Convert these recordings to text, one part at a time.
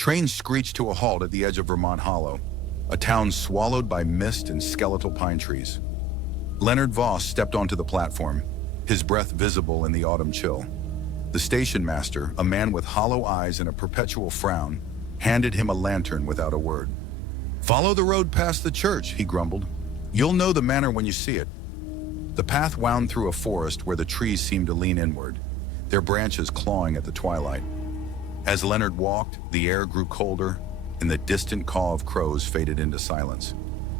train screeched to a halt at the edge of Vermont Hollow, a town swallowed by mist and skeletal pine trees. Leonard Voss stepped onto the platform, his breath visible in the autumn chill. The station master, a man with hollow eyes and a perpetual frown, handed him a lantern without a word. "Follow the road past the church," he grumbled. "You'll know the manor when you see it." The path wound through a forest where the trees seemed to lean inward, their branches clawing at the twilight. As Leonard walked, the air grew colder, and the distant caw of crows faded into silence.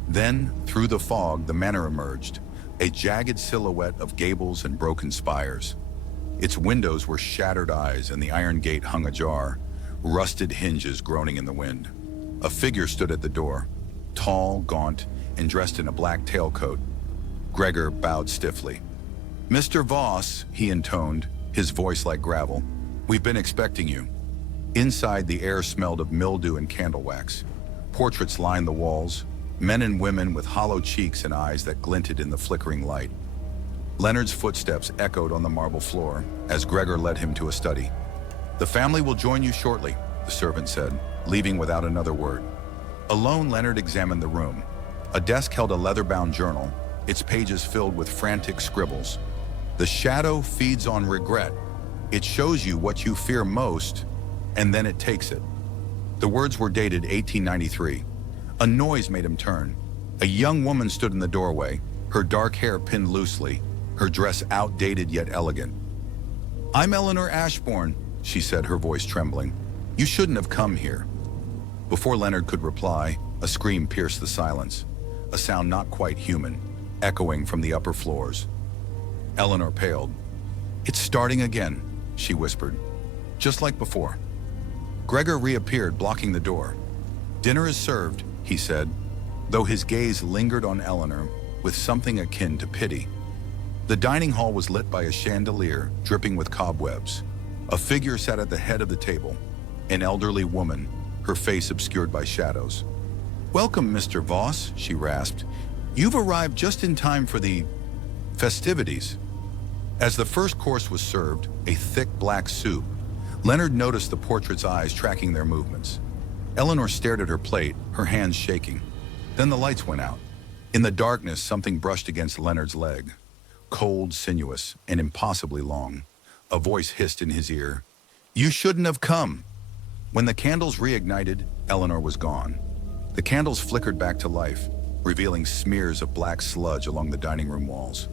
Then, through the fog, the manor emerged, a jagged silhouette of gables and broken spires. Its windows were shattered eyes, and the iron gate hung ajar, rusted hinges groaning in the wind. A figure stood at the door, tall, gaunt, and dressed in a black tailcoat. Gregor bowed stiffly. "Mr. Voss," he intoned, his voice like gravel, "we've been expecting you." Inside, the air smelled of mildew and candle wax. Portraits lined the walls, men and women with hollow cheeks and eyes that glinted in the flickering light. Leonard's footsteps echoed on the marble floor as Gregor led him to a study. "The family will join you shortly," the servant said, leaving without another word. Alone, Leonard examined the room. A desk held a leather-bound journal, its pages filled with frantic scribbles. "The shadow feeds on regret. It shows you what you fear most, and then it takes it." The words were dated 1893. A noise made him turn. A young woman stood in the doorway, her dark hair pinned loosely, her dress outdated yet elegant. "I'm Eleanor Ashbourne," she said, her voice trembling. "You shouldn't have come here." Before Leonard could reply, a scream pierced the silence, a sound not quite human, echoing from the upper floors. Eleanor paled. "It's starting again," she whispered, "just like before." Gregor reappeared, blocking the door. "Dinner is served," he said, though his gaze lingered on Eleanor with something akin to pity. The dining hall was lit by a chandelier dripping with cobwebs. A figure sat at the head of the table, an elderly woman, her face obscured by shadows. "Welcome, Mr. Voss," she rasped. "You've arrived just in time for the festivities." As the first course was served, a thick black soup, Leonard noticed the portrait's eyes tracking their movements. Eleanor stared at her plate, her hands shaking. Then the lights went out. In the darkness, something brushed against Leonard's leg. Cold, sinuous, and impossibly long. A voice hissed in his ear. "You shouldn't have come." When the candles reignited, Eleanor was gone. The candles flickered back to life, revealing smears of black sludge along the dining room walls.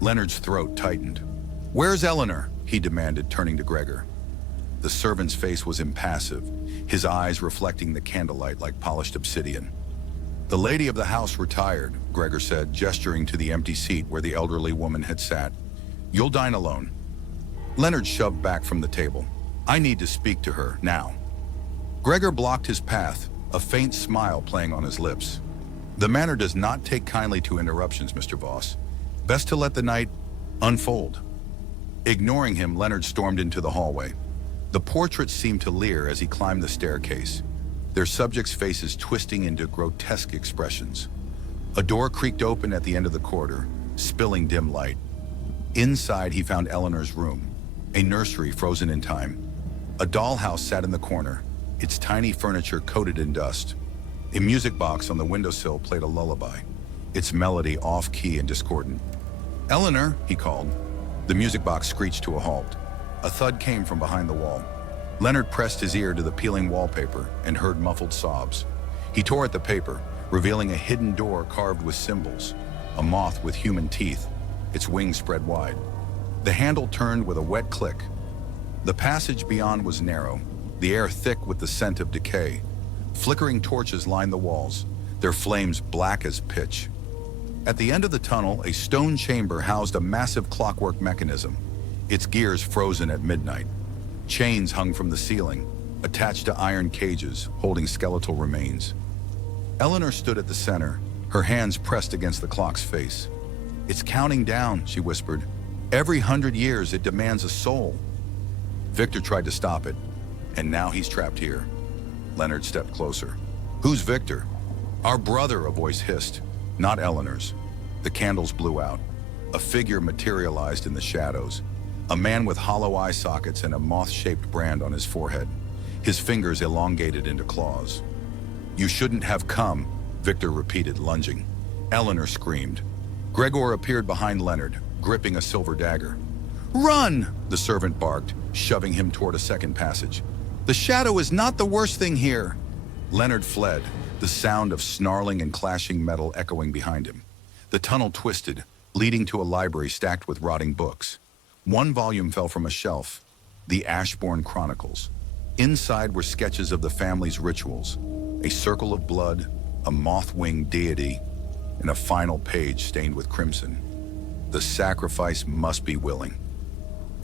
Leonard's throat tightened. "Where's Eleanor?" he demanded, turning to Gregor. The servant's face was impassive, his eyes reflecting the candlelight like polished obsidian. "The lady of the house retired," Gregor said, gesturing to the empty seat where the elderly woman had sat. "You'll dine alone." Leonard shoved back from the table. "I need to speak to her, now." Gregor blocked his path, a faint smile playing on his lips. "The manor does not take kindly to interruptions, Mr. Voss. Best to let the night unfold." Ignoring him, Leonard stormed into the hallway. The portraits seemed to leer as he climbed the staircase, their subjects' faces twisting into grotesque expressions. A door creaked open at the end of the corridor, spilling dim light. Inside, he found Eleanor's room, a nursery frozen in time. A dollhouse sat in the corner, its tiny furniture coated in dust. A music box on the windowsill played a lullaby, its melody off-key and discordant. "Eleanor," he called. The music box screeched to a halt. A thud came from behind the wall. Leonard pressed his ear to the peeling wallpaper and heard muffled sobs. He tore at the paper, revealing a hidden door carved with symbols, a moth with human teeth, its wings spread wide. The handle turned with a wet click. The passage beyond was narrow, the air thick with the scent of decay. Flickering torches lined the walls, their flames black as pitch. At the end of the tunnel, a stone chamber housed a massive clockwork mechanism, its gears frozen at midnight. Chains hung from the ceiling, attached to iron cages holding skeletal remains. Eleanor stood at the center, her hands pressed against the clock's face. "It's counting down," she whispered. "Every 100 years it demands a soul." Victor tried to stop it, and now he's trapped here. Leonard stepped closer. "Who's Victor?" "Our brother," a voice hissed, not Eleanor's. The candles blew out. A figure materialized in the shadows. A man with hollow eye sockets and a moth-shaped brand on his forehead. his fingers elongated into claws. "You shouldn't have come," Victor repeated, lunging. Eleanor screamed. Gregor appeared behind Leonard, gripping a silver dagger. "Run!" the servant barked, shoving him toward a second passage. "The shadow is not the worst thing here." Leonard fled, the sound of snarling and clashing metal echoing behind him. The tunnel twisted, leading to a library stacked with rotting books. One volume fell from a shelf, the Ashbourne Chronicles. Inside were sketches of the family's rituals, a circle of blood, a moth-winged deity, and a final page stained with crimson. The sacrifice must be willing.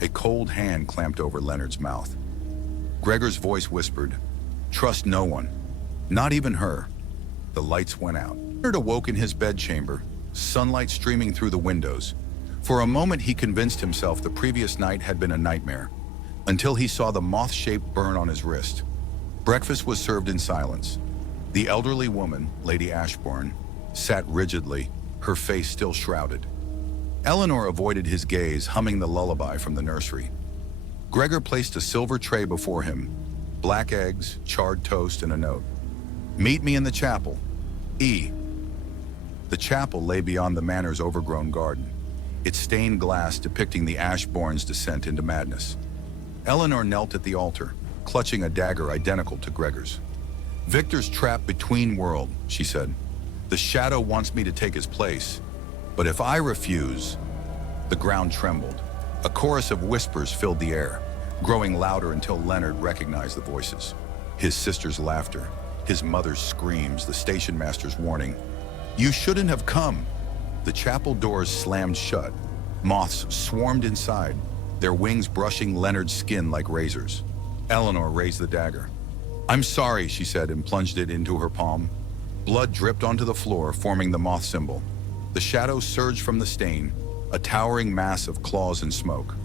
A cold hand clamped over Leonard's mouth. Gregor's voice whispered, "Trust no one, not even her." The lights went out. Leonard awoke in his bedchamber, sunlight streaming through the windows. For a moment he convinced himself the previous night had been a nightmare, until he saw the moth-shaped burn on his wrist. Breakfast was served in silence. The elderly woman, Lady Ashbourne, sat rigidly, her face still shrouded. Eleanor avoided his gaze, humming the lullaby from the nursery. Gregor placed a silver tray before him, black eggs, charred toast, and a note. "Meet me in the chapel. E." The chapel lay beyond the manor's overgrown garden, its stained glass depicting the Ashbournes' descent into madness. Eleanor knelt at the altar, clutching a dagger identical to Gregor's. "Victor's trapped between worlds," she said. "The shadow wants me to take his place, but if I refuse..." The ground trembled. A chorus of whispers filled the air, growing louder until Leonard recognized the voices. His sister's laughter, his mother's screams, the station master's warning. "You shouldn't have come." The chapel doors slammed shut. Moths swarmed inside, their wings brushing Leonard's skin like razors. Eleanor raised the dagger. "I'm sorry," she said, and plunged it into her palm. Blood dripped onto the floor, forming the moth symbol. The shadow surged from the stain, a towering mass of claws and smoke.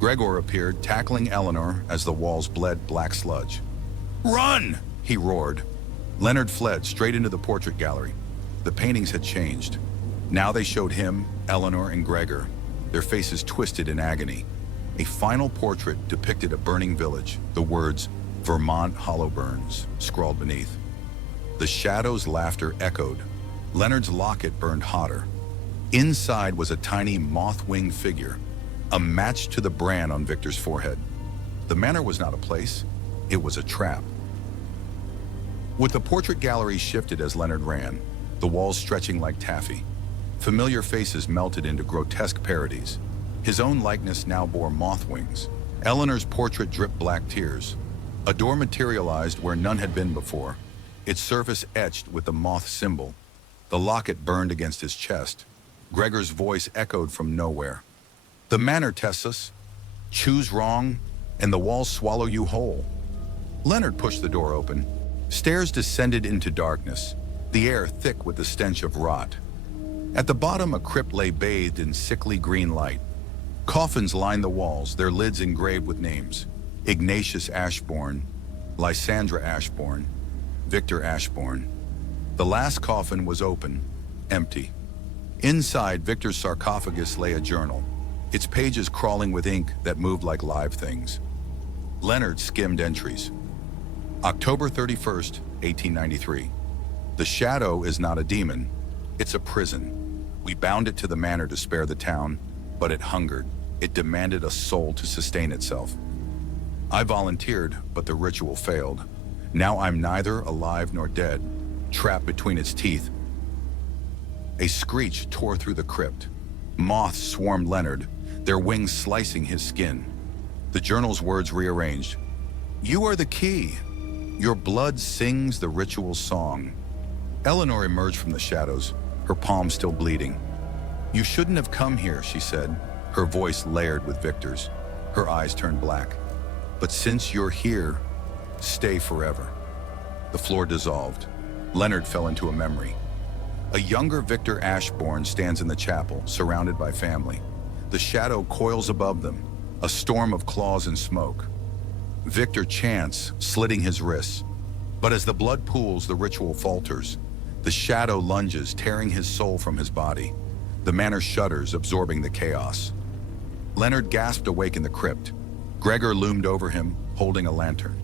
Gregor appeared, tackling Eleanor as the walls bled black sludge. "Run!" he roared. Leonard fled straight into the portrait gallery. The paintings had changed. Now they showed him, Eleanor, and Gregor, their faces twisted in agony. A final portrait depicted a burning village, the words, "Vermont Hollow Burns," scrawled beneath. The shadow's laughter echoed. Leonard's locket burned hotter. Inside was a tiny moth-winged figure, a match to the brand on Victor's forehead. The manor was not a place, it was a trap. With the portrait gallery shifted as Leonard ran, the walls stretching like taffy. Familiar faces melted into grotesque parodies. His own likeness now bore moth wings. Eleanor's portrait dripped black tears. A door materialized where none had been before, its surface etched with the moth symbol. The locket burned against his chest. Gregor's voice echoed from nowhere. "The manor tests us. Choose wrong, and the walls swallow you whole." Leonard pushed the door open. Stairs descended into darkness, the air thick with the stench of rot. At the bottom, a crypt lay bathed in sickly green light. Coffins lined the walls, their lids engraved with names. Ignatius Ashbourne, Lysandra Ashbourne, Victor Ashbourne. The last coffin was open, empty. Inside Victor's sarcophagus lay a journal, its pages crawling with ink that moved like live things. Leonard skimmed entries. October 31st, 1893. "The shadow is not a demon, it's a prison. We bound it to the manor to spare the town, but it hungered. It demanded a soul to sustain itself. I volunteered, but the ritual failed. Now I'm neither alive nor dead, trapped between its teeth." A screech tore through the crypt. Moths swarmed Leonard, their wings slicing his skin. The journal's words rearranged. "You are the key. Your blood sings the ritual song." Eleanor emerged from the shadows, her palm still bleeding. "You shouldn't have come here," she said, her voice layered with Victor's. Her eyes turned black. "But since you're here, stay forever." The floor dissolved. Leonard fell into a memory. A younger Victor Ashbourne stands in the chapel, surrounded by family. The shadow coils above them, a storm of claws and smoke. Victor chants, slitting his wrists. But as the blood pools, the ritual falters. The shadow lunges, tearing his soul from his body. The manor shudders, absorbing the chaos. Leonard gasped awake in the crypt. Gregor loomed over him, holding a lantern.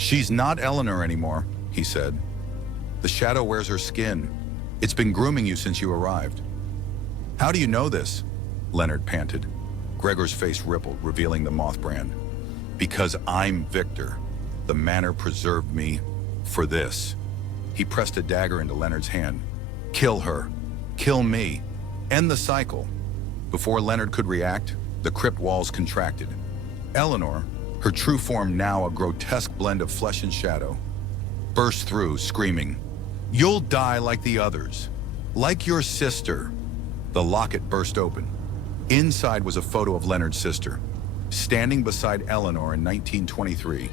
She's not Eleanor anymore, he said. The shadow wears her skin. It's been grooming you since you arrived. How do you know this? Leonard panted. Gregor's face rippled, revealing the moth brand. Because I'm Victor. The manor preserved me for this. He pressed a dagger into Leonard's hand. Kill her. Kill me. End the cycle. Before Leonard could react, the crypt walls contracted. Eleanor, her true form now a grotesque blend of flesh and shadow, burst through, screaming, "You'll die like the others. Like your sister." The locket burst open. Inside was a photo of Leonard's sister, standing beside Eleanor in 1923.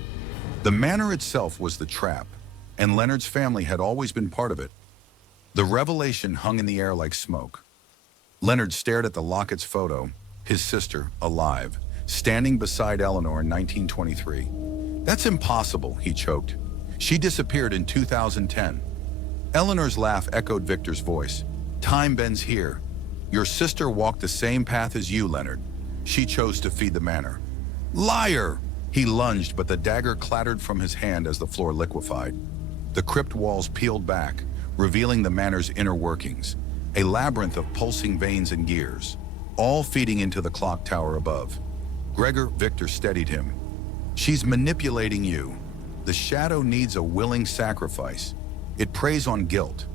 The manor itself was the trap, and Leonard's family had always been part of it. The revelation hung in the air like smoke. Leonard stared at the locket's photo, his sister, alive, standing beside Eleanor in 1923. That's impossible, he choked. She disappeared in 2010. Eleanor's laugh echoed Victor's voice. Time bends here. Your sister walked the same path as you, Leonard. She chose to feed the manor. Liar! He lunged, but the dagger clattered from his hand as the floor liquefied. The crypt walls peeled back, revealing the manor's inner workings, a labyrinth of pulsing veins and gears, all feeding into the clock tower above. Victor steadied him. She's manipulating you. The shadow needs a willing sacrifice. It preys on guilt.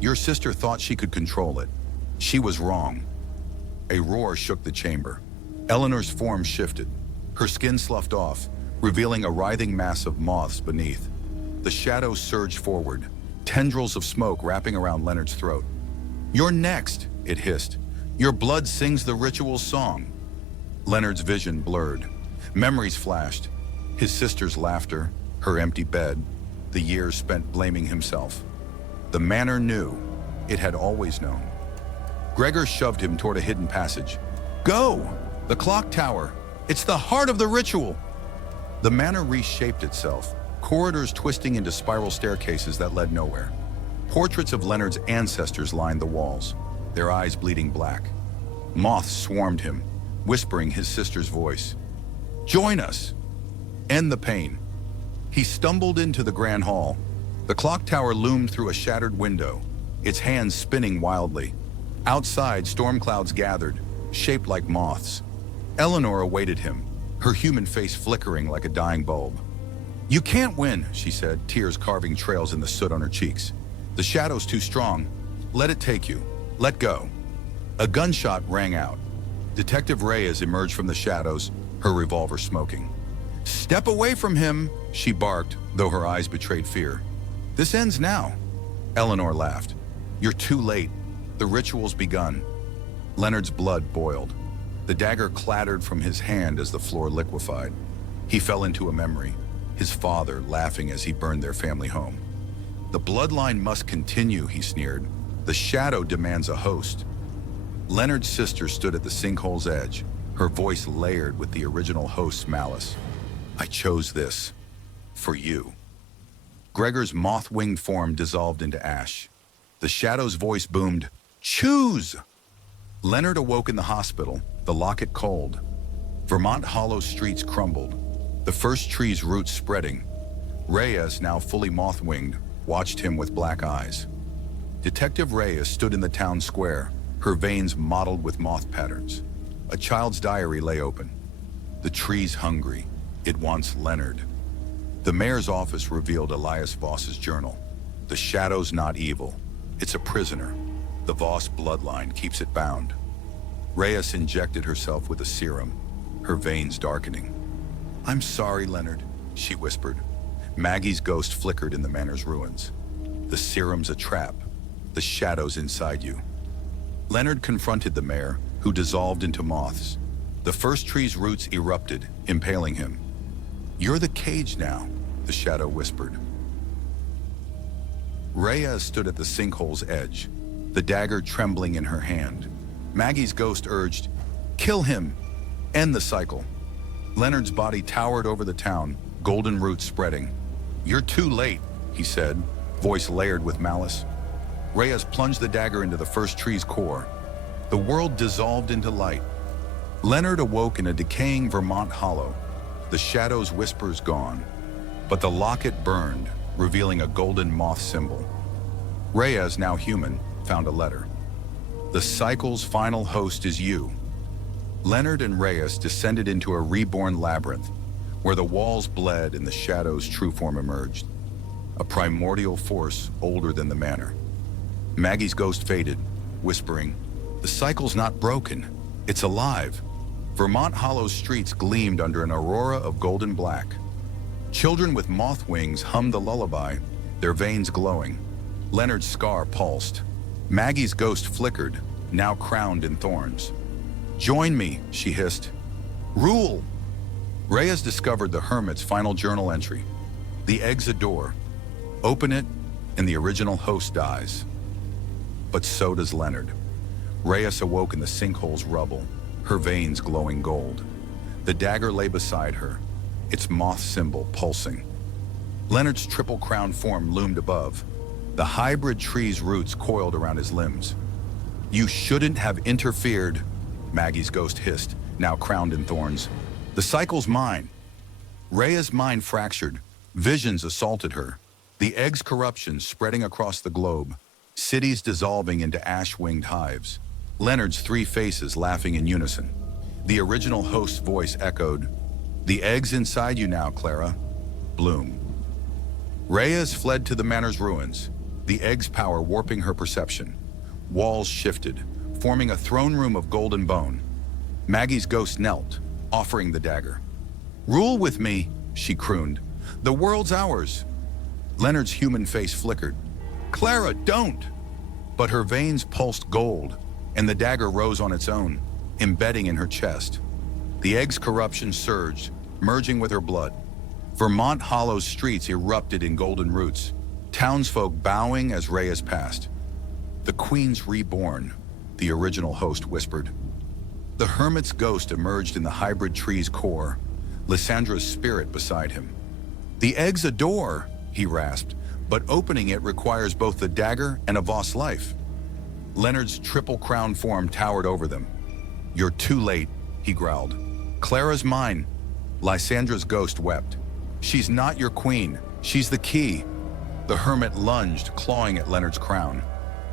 Your sister thought she could control it. She was wrong. A roar shook the chamber. Eleanor's form shifted. Her skin sloughed off, revealing a writhing mass of moths beneath. The shadows surged forward, tendrils of smoke wrapping around Leonard's throat. You're next, it hissed. Your blood sings the ritual's song. Leonard's vision blurred. Memories flashed. His sister's laughter, her empty bed, the years spent blaming himself. The manor knew. It had always known. Gregor shoved him toward a hidden passage. Go! The clock tower! It's the heart of the ritual! The manor reshaped itself, corridors twisting into spiral staircases that led nowhere. Portraits of Leonard's ancestors lined the walls, their eyes bleeding black. Moths swarmed him, whispering his sister's voice. Join us! End the pain. He stumbled into the grand hall. The clock tower loomed through a shattered window, its hands spinning wildly. Outside, storm clouds gathered, shaped like moths. Eleanor awaited him, her human face flickering like a dying bulb. You can't win, she said, tears carving trails in the soot on her cheeks. The shadow's too strong. Let it take you. Let go. A gunshot rang out. Detective Reyes emerged from the shadows, her revolver smoking. Step away from him, she barked, though her eyes betrayed fear. This ends now. Eleanor laughed. You're too late. The ritual's begun. Leonard's blood boiled. The dagger clattered from his hand as the floor liquefied. He fell into a memory, his father laughing as he burned their family home. The bloodline must continue, he sneered. The shadow demands a host. Leonard's sister stood at the sinkhole's edge, her voice layered with the original host's malice. I chose this. For you. Gregor's moth-winged form dissolved into ash. The shadow's voice boomed, Choose! Leonard awoke in the hospital, the locket cold. Vermont Hollow streets crumbled, the first tree's roots spreading. Reyes, now fully moth-winged, watched him with black eyes. Detective Reyes stood in the town square, her veins mottled with moth patterns. A child's diary lay open. The tree's hungry. It wants Leonard. The mayor's office revealed Elias Voss's journal. The shadow's not evil. It's a prisoner. The Voss bloodline keeps it bound. Reyes injected herself with a serum, her veins darkening. I'm sorry, Leonard, she whispered. Maggie's ghost flickered in the manor's ruins. The serum's a trap. The shadow's inside you. Leonard confronted the mayor, who dissolved into moths. The first tree's roots erupted, impaling him. You're the cage now, the shadow whispered. Rhea stood at the sinkhole's edge, the dagger trembling in her hand. Maggie's ghost urged, kill him, end the cycle. Leonard's body towered over the town, golden roots spreading. You're too late, he said, voice layered with malice. Reyes plunged the dagger into the first tree's core. The world dissolved into light. Leonard awoke in a decaying Vermont hollow, the shadow's whispers gone. But the locket burned, revealing a golden moth symbol. Reyes, now human, found a letter. The cycle's final host is you. Leonard and Reyes descended into a reborn labyrinth, where the walls bled and the shadow's true form emerged. A primordial force older than the manor. Maggie's ghost faded, whispering, "The cycle's not broken, it's alive." Vermont Hollow's streets gleamed under an aurora of golden black. Children with moth wings hummed the lullaby, their veins glowing. Leonard's scar pulsed. Maggie's ghost flickered, now crowned in thorns. "Join me," she hissed. "Rule!" Reyes discovered the hermit's final journal entry. The egg's a door. Open it, and the original host dies. But so does Leonard. Reyes awoke in the sinkhole's rubble, her veins glowing gold. The dagger lay beside her, its moth symbol pulsing. Leonard's triple-crowned form loomed above. The hybrid tree's roots coiled around his limbs. "You shouldn't have interfered," Maggie's ghost hissed, now crowned in thorns. "The cycle's mine." Rhea's mind fractured. Visions assaulted her. The egg's corruption spreading across the globe. Cities dissolving into ash-winged hives. Leonard's three faces laughing in unison. The original host's voice echoed, "The egg's inside you now, Clara. Bloom." Reyes fled to the manor's ruins, the egg's power warping her perception. Walls shifted, forming a throne room of golden bone. Maggie's ghost knelt, offering the dagger. "Rule with me," she crooned. "The world's ours." Leonard's human face flickered. "Clara, don't!" But her veins pulsed gold, and the dagger rose on its own, embedding in her chest. The egg's corruption surged, merging with her blood. Vermont Hollow's streets erupted in golden roots, townsfolk bowing as Reyes passed. "The Queen's reborn," the original host whispered. The hermit's ghost emerged in the hybrid tree's core, Lysandra's spirit beside him. "The egg's a door," he rasped, "but opening it requires both the dagger and a Voss life." Leonard's triple-crowned form towered over them. "You're too late," he growled. "Clara's mine." Lysandra's ghost wept. "She's not your queen. She's the key." The hermit lunged, clawing at Leonard's crown.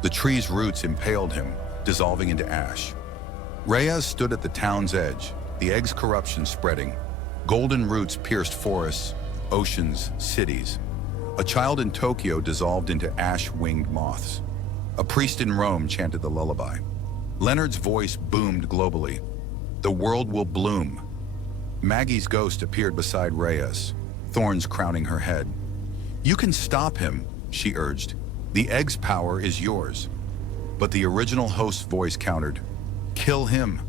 The tree's roots impaled him, dissolving into ash. Reyes stood at the town's edge, the egg's corruption spreading. Golden roots pierced forests, oceans, cities. A child in Tokyo dissolved into ash-winged moths. A priest in Rome chanted the lullaby. Leonard's voice boomed globally. "The world will bloom." Maggie's ghost appeared beside Reyes, thorns crowning her head. "You can stop him," she urged. "The egg's power is yours." But the original host's voice countered. "Kill him."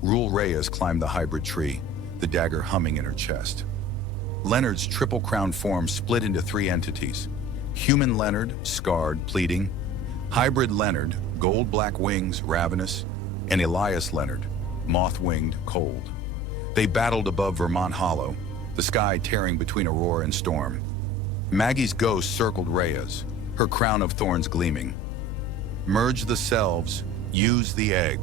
Rule Reyes climbed the hybrid tree, the dagger humming in her chest. Leonard's triple-crowned form split into three entities. Human Leonard, scarred, pleading. Hybrid Leonard, gold-black wings, ravenous. And Elias Leonard, moth-winged, cold. They battled above Vermont Hollow, the sky tearing between aurora and storm. Maggie's ghost circled Reyes, her crown of thorns gleaming. "Merge the selves, use the egg."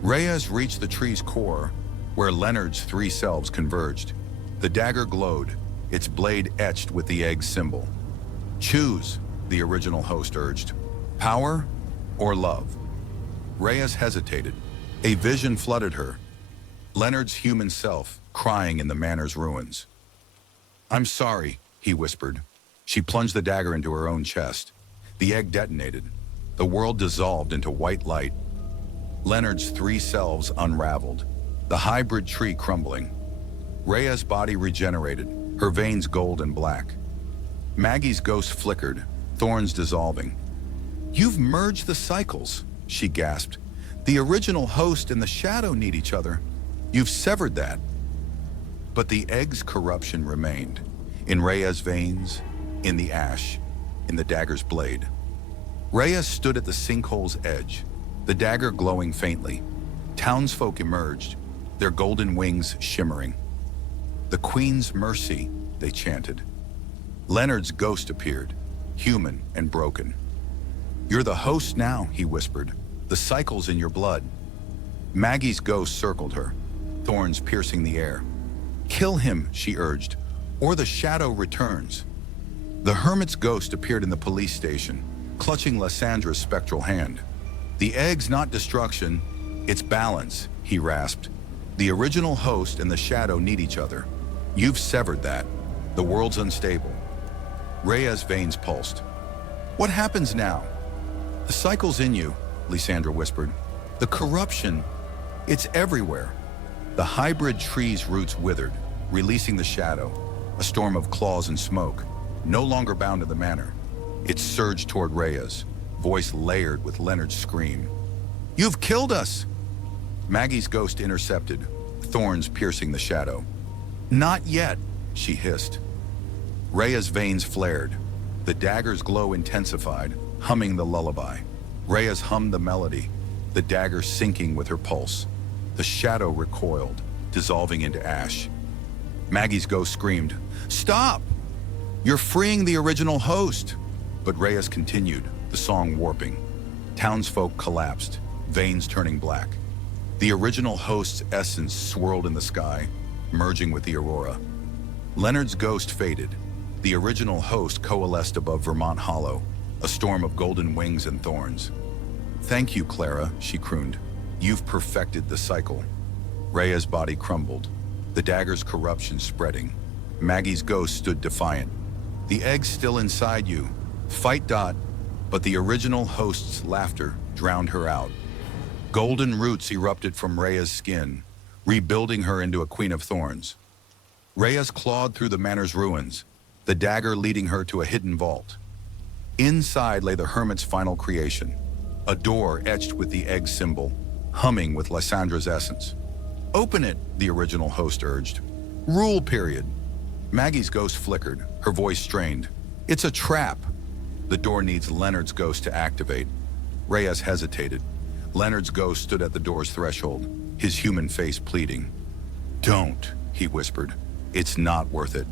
Reyes reached the tree's core, where Leonard's three selves converged. The dagger glowed, its blade etched with the egg's symbol. "Choose," the original host urged. "Power or love?" Reyes hesitated. A vision flooded her. Leonard's human self, crying in the manor's ruins. "I'm sorry," he whispered. She plunged the dagger into her own chest. The egg detonated. The world dissolved into white light. Leonard's three selves unraveled, the hybrid tree crumbling. Rhea's body regenerated, her veins gold and black. Maggie's ghost flickered, thorns dissolving. "You've merged the cycles," she gasped. "The original host and the shadow need each other. You've severed that." But the egg's corruption remained, in Rhea's veins, in the ash, in the dagger's blade. Rhea stood at the sinkhole's edge, the dagger glowing faintly. Townsfolk emerged, their golden wings shimmering. "The Queen's mercy," they chanted. Leonard's ghost appeared, human and broken. "You're the host now," he whispered. "The cycle's in your blood." Maggie's ghost circled her, thorns piercing the air. "Kill him," she urged. or the shadow returns. The hermit's ghost appeared in the police station, clutching Lysandra's spectral hand. The egg's not destruction, it's balance, he rasped. The original host and the shadow need each other. You've severed that. The world's unstable. Rhea's veins pulsed. What happens now? The cycle's in you, Lysandra whispered. The corruption, it's everywhere. The hybrid tree's roots withered, releasing the shadow, a storm of claws and smoke, no longer bound to the manor. It surged toward Rhea's, voice layered with Leonard's scream. You've killed us! Maggie's ghost intercepted, thorns piercing the shadow. Not yet, she hissed. Rhea's veins flared. The dagger's glow intensified, humming the lullaby. Rhea's hummed the melody, the dagger sinking with her pulse. The shadow recoiled, dissolving into ash. Maggie's ghost screamed, Stop! You're freeing the original host! But Rhea's continued, the song warping. Townsfolk collapsed, veins turning black. The original host's essence swirled in the sky, merging with the aurora. Leonard's ghost faded. The original host coalesced above Vermont Hollow, a storm of golden wings and thorns. Thank you, Clara, she crooned. You've perfected the cycle. Rhea's body crumbled, the dagger's corruption spreading. Maggie's ghost stood defiant. The egg's still inside you. Fight, Dot. But the original host's laughter drowned her out. Golden roots erupted from Rhea's skin, rebuilding her into a queen of thorns. Rhea's clawed through the manor's ruins, the dagger leading her to a hidden vault. Inside lay the hermit's final creation, a door etched with the egg symbol, humming with Lysandra's essence. Open it, the original host urged. Rule period. Maggie's ghost flickered, her voice strained. It's a trap. The door needs Leonard's ghost to activate. Rhea's hesitated. Leonard's ghost stood at the door's threshold, his human face pleading. Don't, he whispered. It's not worth it.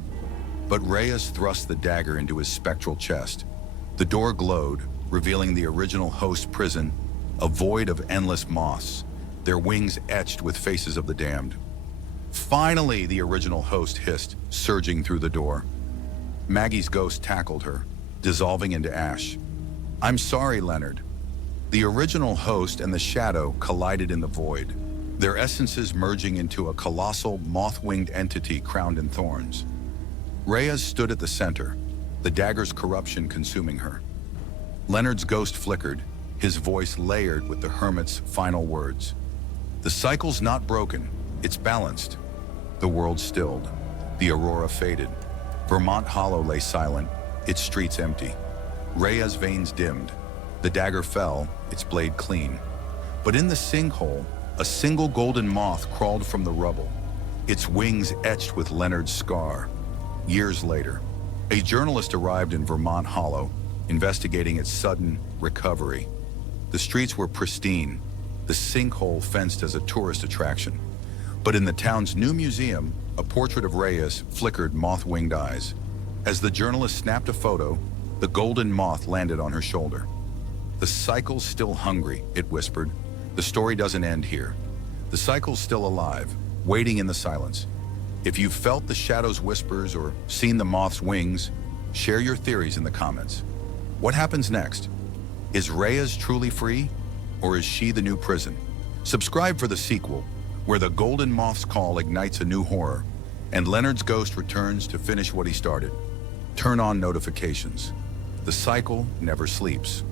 But Rhea's thrust the dagger into his spectral chest. The door glowed, revealing the original host's prison, a void of endless moths, their wings etched with faces of the damned. Finally, the original host hissed, surging through the door. Maggie's ghost tackled her, dissolving into ash. I'm sorry, Leonard. The original host and the shadow collided in the void, their essences merging into a colossal, moth-winged entity crowned in thorns. Rhea stood at the center, the dagger's corruption consuming her. Leonard's ghost flickered, his voice layered with the hermit's final words. The cycle's not broken, it's balanced. The world stilled. The aurora faded. Vermont Hollow lay silent, its streets empty. Rhea's veins dimmed. The dagger fell, its blade clean. But in the sinkhole, a single golden moth crawled from the rubble, its wings etched with Leonard's scar. Years later, a journalist arrived in Vermont Hollow, investigating its sudden recovery. The streets were pristine, the sinkhole fenced as a tourist attraction. But in the town's new museum, a portrait of Reyes flickered moth-winged eyes. As the journalist snapped a photo, the golden moth landed on her shoulder. The cycle's still hungry, it whispered. The story doesn't end here. The cycle's still alive, waiting in the silence. If you've felt the shadow's whispers or seen the moth's wings, share your theories in the comments. What happens next? Is Reyes truly free, or is she the new prison? Subscribe for the sequel, where the golden moth's call ignites a new horror, and Leonard's ghost returns to finish what he started. Turn on notifications. The cycle never sleeps.